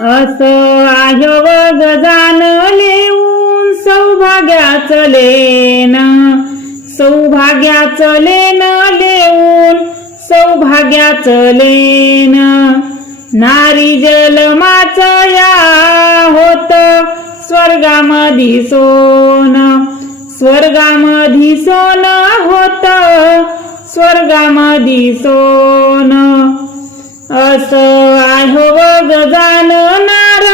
असं आहे व गजान लेऊन सौभाग्याचं लेन, सौभाग्याचं लेन लेऊन सौभाग्याचं लेन. नारी जलमाचं या होत स्वर्गामधी सोन, स्वर्गामधी सोन होत स्वर्गामधी सोन. असं आहे व गजाननार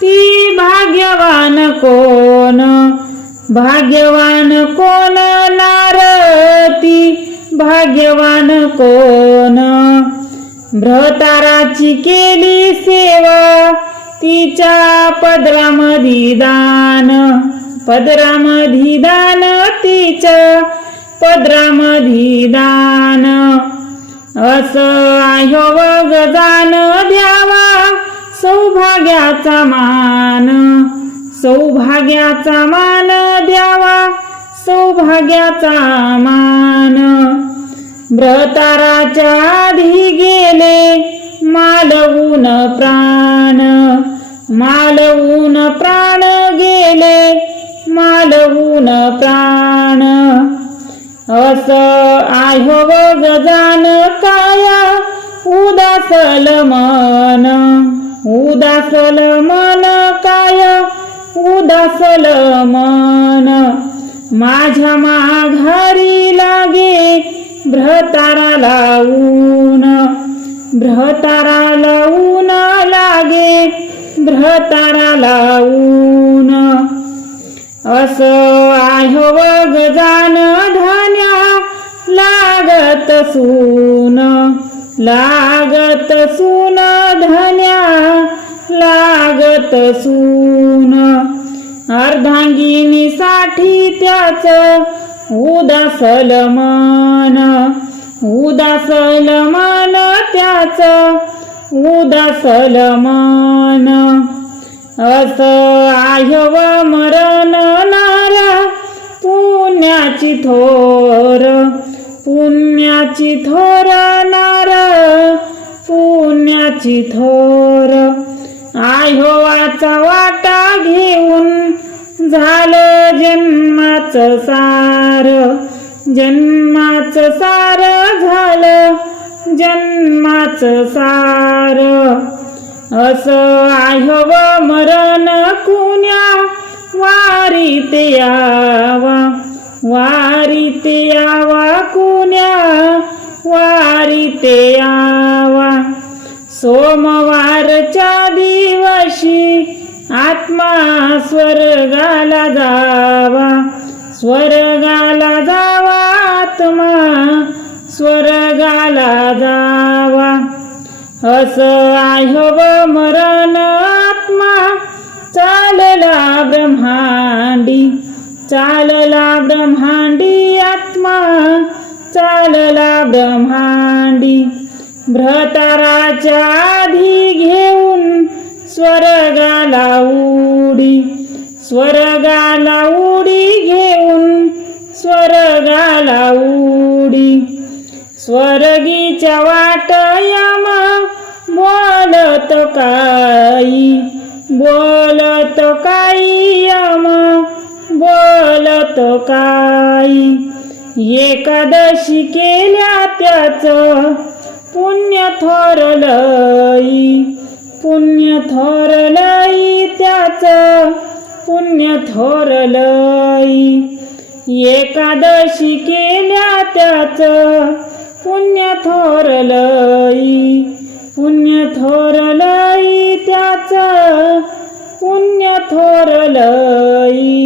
ती भाग्यवान कोण, भाग्यवान कोण नार ती भाग्यवान कोण. भ्रताराची केली सेवा तिच्या पदरामधी दान, पदरामधी दान तिच्या पदरामधी दान. असं आहे व गजान द्यावा सौभाग्याचा मान, सौभाग्याचा मान द्यावा सौभाग्याचा मान. भ्रताराच्या आधी गेले मालवून प्राण, मालवून प्राण गेले मालवून प्राण. असं आहे व गजान काया उदासल मन, उदासल मन काय उदासल मन. माझ्या माघारी लागे भ्रताराला ऊन, भ्रताराला ऊन लागे भ्रताराला ऊन. असं आहे व गजान धान्या लागत सून, लागत सून धन्या लागत सून. अर्धांगिनीसाठी त्याच उदासल मन, उदासल मन त्याच उदासल मन. असं आहे व मरण नार पुण्याची थोर, पुण्याची थोर नार पुण्याची थोर. आयोवाचा वाटा घेऊन झालं जन्माचं सार, जन्माचं सार झालं जन्माचं सार. असं आहे व मरण कुण्या वारीत यावा, वारीत यावा कुण्या वारीत यावा. सोमवारच्या दिवशी आत्मा स्वर्गाला जावा, स्वर्गाला जावा आत्मा स्वर्गाला जावा. असं आहे व मरण आत्मा चालला ब्रह्मांडी, चालला ब्रह्मांडी आत्मा चालला ब्रह्मांडी. भ्रताराच्या आधी घेऊन स्वर्गाला उडी, स्वर्गाला उडी घेऊन स्वर्गाला उडी. स्वर्गीच्या वाट यमा बोलत काही, बोलत काही यमा बोलत काही. एकादशी केल्या त्याच पुण्य थोरलई, पुण्य थोरलई त्याच पुण्य थोरलई. एकादशी केल्या त्याच पुण्य थोरलई, पुण्य थोरलई त्याच पुण्य थोरलई.